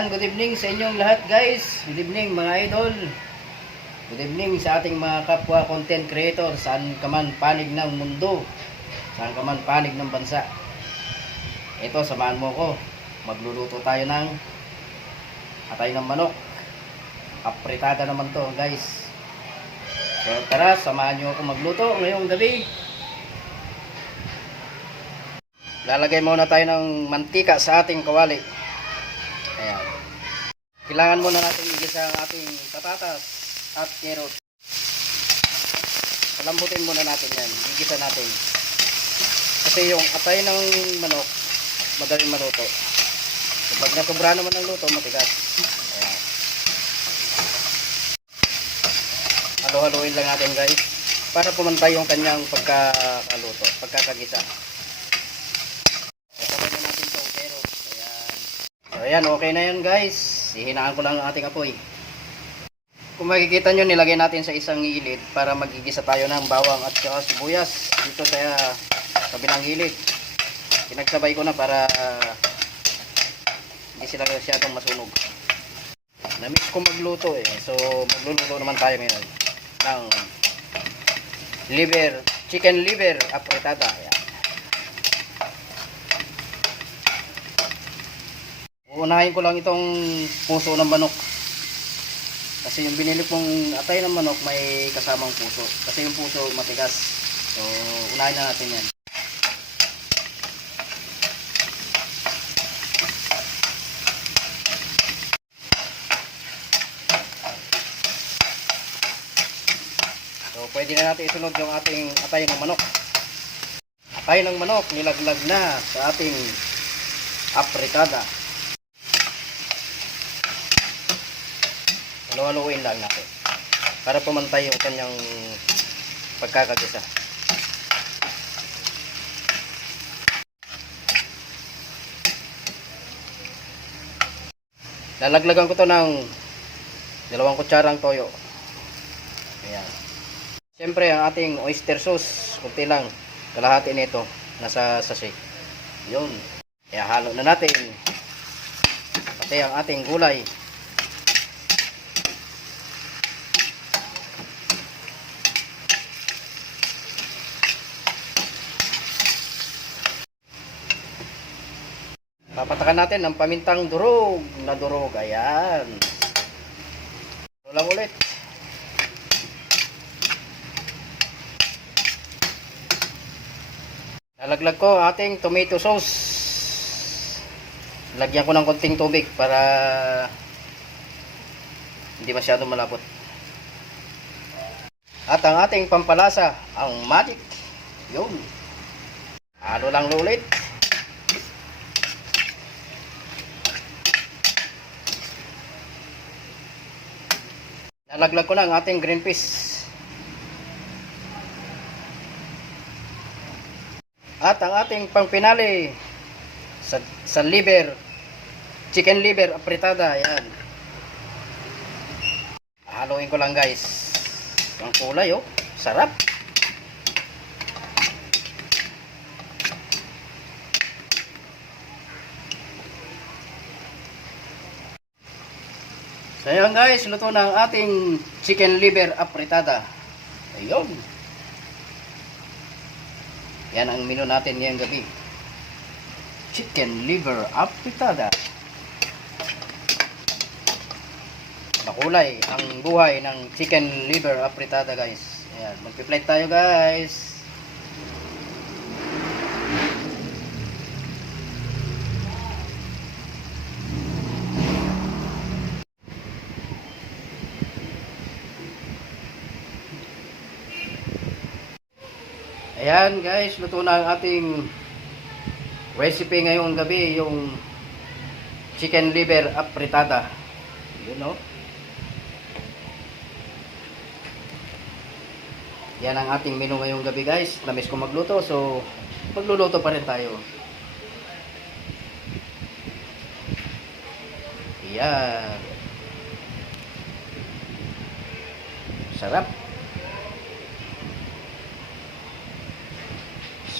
Ayan, good evening sa inyong lahat guys. Good evening mga idol. Good evening sa ating mga kapwa content creator saan ka man panig ng mundo, saan ka man panig ng bansa. Ito, samahan mo ko. Magluluto tayo ng atay ng manok. Apritada naman to guys. So tara, samahan nyo ako magluto ngayong gabi. Lalagay muna tayo ng mantika sa ating kawali. Ayan. Kailangan muna natin igisa ang ating patatas at carrot. Palambutin muna natin yan. Igisa natin. Kasi yung atay ng manok, madaling maluto. So, pag nasobra naman ng luto, matigas. Ayan. Halo-haluin lang natin guys. Para pumantay yung kanyang pagkakaluto, pagkakagisa. Ayan, okay na yan guys. Hihinaan ko lang ang ating apoy. Kung makikita nyo, nilagay natin sa isang gilid para magigisa tayo ng bawang at saka sibuyas dito sa kabilang gilid. Pinagsabay ko na para hindi sila masyadong masunog. Namiss ko magluto so magluluto naman tayo ngayon ng chicken liver apritada. Ayan. Uunahin ko lang itong puso ng manok. Kasi yung binili kong atay ng manok may kasamang puso. Kasi yung puso matigas. So, unahin na natin yan. So, pwede na natin isunod yung ating atay ng manok. Atay ng manok, nilaglag na sa ating apritada. Halo-haluin lang natin para pumantay yung kanyang pagkakagisa. Lalaglagan ko to ng 2 kutsarang toyo. Ayan. Siyempre ang ating oyster sauce, kunti lang, kalahati nito nasa sachet. Yun. Kaya halo na natin pati ang ating gulay. Papatakan natin ng pamintang durog na durog. Ayan. Ito lang ulit. Lalaglag ko ating tomato sauce. Lagyan ko ng konting tubig para hindi masyadong malapot. At ang ating pampalasa, ang magic. Yun. Halo lang ulit. Nalaglag ko na ang ating green peas. At ang ating pangpinali sa chicken liver apritada. Ayan. Haluin ko lang guys. Ang kulay sarap. So ayan guys, luto na ang ating chicken liver apritada. Ayun. Yan ang menu natin ngayong gabi. Chicken liver apritada. Makulay ang buhay ng chicken liver apritada guys. Ayan, magpi-plate tayo guys. Ayan guys, luto na ang ating recipe ngayong gabi, yung chicken liver apritada. Yun Yan ang ating menu ngayong gabi guys. Namiss ko magluto, so magluluto pa rin tayo. Ayan. Sarap.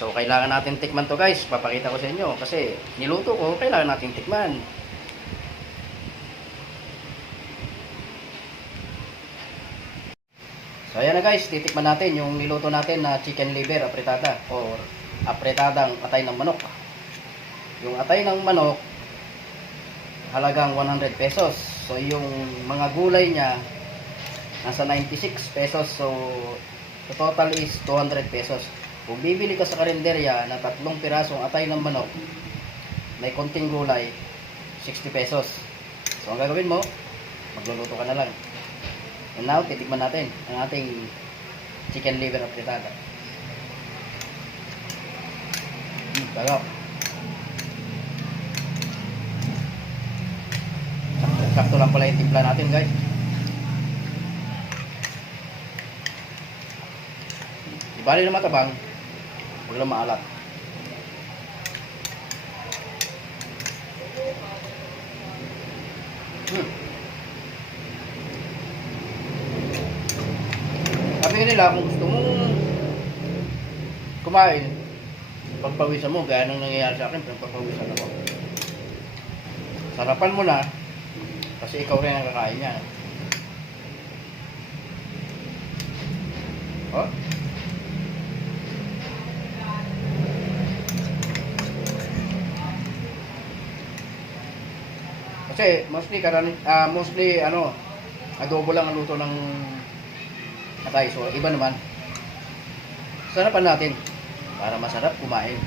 So, kailangan natin tikman to guys. Papakita ko sa inyo. Kasi, niluto ko, kailangan natin tikman. So ayan na guys, titikman natin yung niluto natin na chicken liver apretada or apretadang atay ng manok. Yung atay ng manok, halagang 100 pesos. So yung mga gulay niya, nasa 96 pesos. So the total is 200 pesos. Kung bibili ka sa karinderya na 3 pirasong atay ng manok, may konting gulay, 60 pesos. So ang gagawin mo, magluluto ka na lang. And now, titikman natin ang ating chicken liver apretada. Sarap. Sakto lang pala yung timpla natin, guys. Di bali na matabang, huwag lang maalat. Sabi nila, kung gusto mong kumain, pagpawisan mo, gaya nang nangyayari sa akin, pagpawisan ako. Sarapan mo na, kasi ikaw rin ang kakain niya. Oh? Kasi mostly adobo lang ang luto ng atay. So iba naman. Sarapan natin para masarap kumain.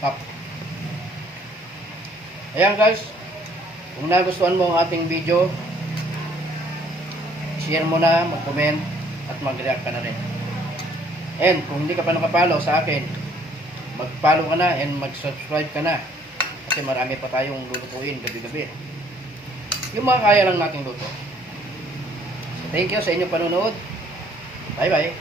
Tap. Ayan guys, kung nagustuhan mo ang ating video, share mo na, mag-comment at mag-react ka na rin. And kung hindi ka pa nakapalo sa akin, mag-follow ka na and mag-subscribe ka na, kasi marami pa tayong lulutuin gabi-gabi. Yung mga kaya lang nating luto. So thank you sa inyong panonood. Bye bye.